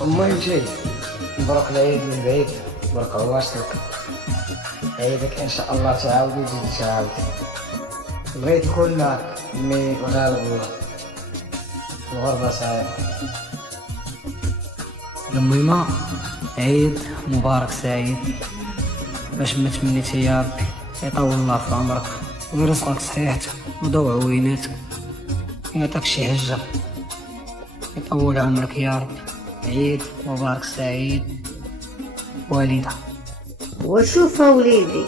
المهم جاي مبروك العيد من بعيد، مبروك عواشتك، عيدك ان شاء الله تعاود وتزيد تعاود. بغيت نكون معك مي غالب الله، الغربة صعيبة. المهم عيد مبارك سعيد. باش ما تمنيت يا ربي يطول الله في عمرك ويرزقك صحيحتك وضوء عويناتك، يعطيك شي حجة، يطول عمرك يا ربي. عيد مبارك سعيد والدة. وشوف وليدي،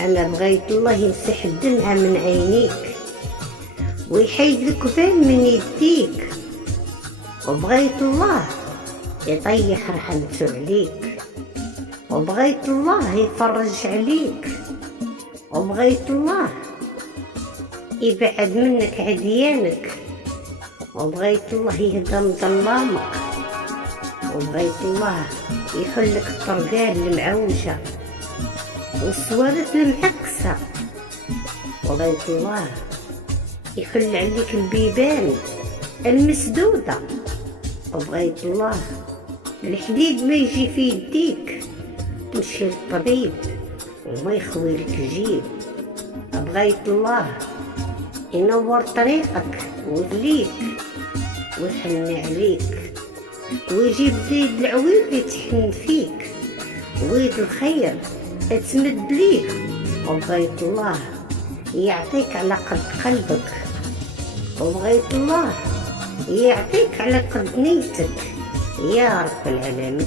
أنا بغيت الله يمسح الدمعة من عينيك ويحيد الكبال من يديك، وبغيت الله يطيح رحمته عليك، وبغيت الله يفرج عليك، وبغيت الله يبعد منك عديانك، وبغيت الله يهدم ظلامك، وبغيت الله يحلك الطرقان المعوجة والسوالف المعكسة، وبغيت الله يحل عليك البيبان المسدودة، وبغيت الله الحديد ما يجي في يديك تمشي للطبيب وما يخوي لك الجيب، بغيت الله ينور طريقك ويهليك ويحن عليك ويجيب زيد العويد يتحن فيك ويد الخير تمد ليك، وبغيت الله يعطيك على قد قلبك، وبغيت الله يعطيك على قد نيتك يا رب العالمين.